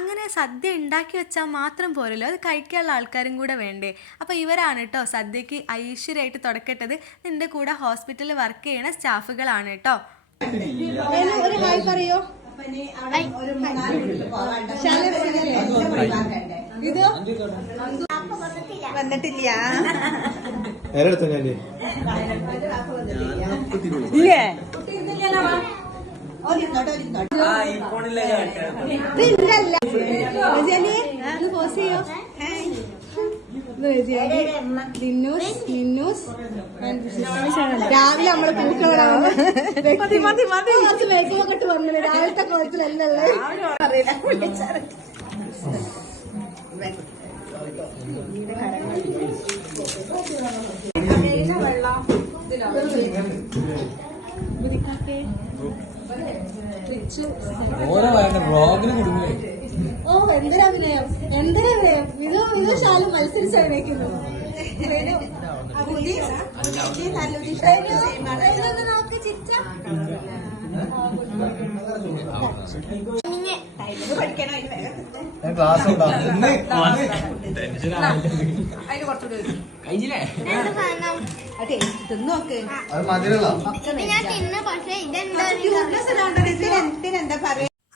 അങ്ങനെ സദ്യ ഉണ്ടാക്കി വെച്ചാൽ മാത്രം പോരല്ലോ, അത് കഴിക്കാനുള്ള ആൾക്കാരും കൂടെ വേണ്ടേ. അപ്പോൾ ഇവരാണ് കേട്ടോ സദ്യക്ക് ഐശ്വര്യമായിട്ട് തുടക്കട്ടത്. നിൻ്റെ കൂടെ ഹോസ്പിറ്റലിൽ വർക്ക് ചെയ്യണ സ്റ്റാഫുകളാണ് കേട്ടോ. ഒരു ഹായ് പറയോ. ഇത് വന്നിട്ടില്ല ഇല്ലേ? രാവിലെ നമ്മള് മേക്കപ്പൊക്കെ വന്നത് രാവിലത്തെ കോലത്തിലല്ലേ. ഓ എന്തൊരഭിനയം, എന്തൊരഭിനയം. ഇത് ശാലം മത്സരിച്ചഭിനയിക്കുന്നു. നോക്ക് ചിച്ച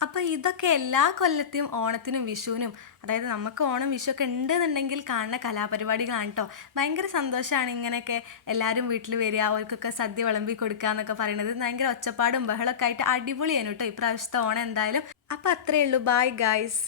അപ്പോൾ ഇതൊക്കെ എല്ലാ കൊല്ലത്തെയും ഓണത്തിനും വിഷുവിനും, അതായത് നമുക്ക് ഓണം വിഷു ഒക്കെ ഉണ്ടെന്നുണ്ടെങ്കിൽ കാണുന്ന കലാപരിപാടികളാണ് കേട്ടോ. ഭയങ്കര സന്തോഷമാണ് ഇങ്ങനെയൊക്കെ എല്ലാവരും വീട്ടിൽ വരിക, അവർക്കൊക്കെ സദ്യ വിളമ്പി കൊടുക്കുക എന്നൊക്കെ പറയുന്നത്. ഭയങ്കര ഒച്ചപ്പാടും ബഹളമൊക്കെ ആയിട്ട് അടിപൊളിയാണ് കേട്ടോ ഇപ്രാവശ്യത്തെ ഓണം എന്തായാലും. അപ്പോൾ അത്രയേ ഉള്ളൂ. Bye guys.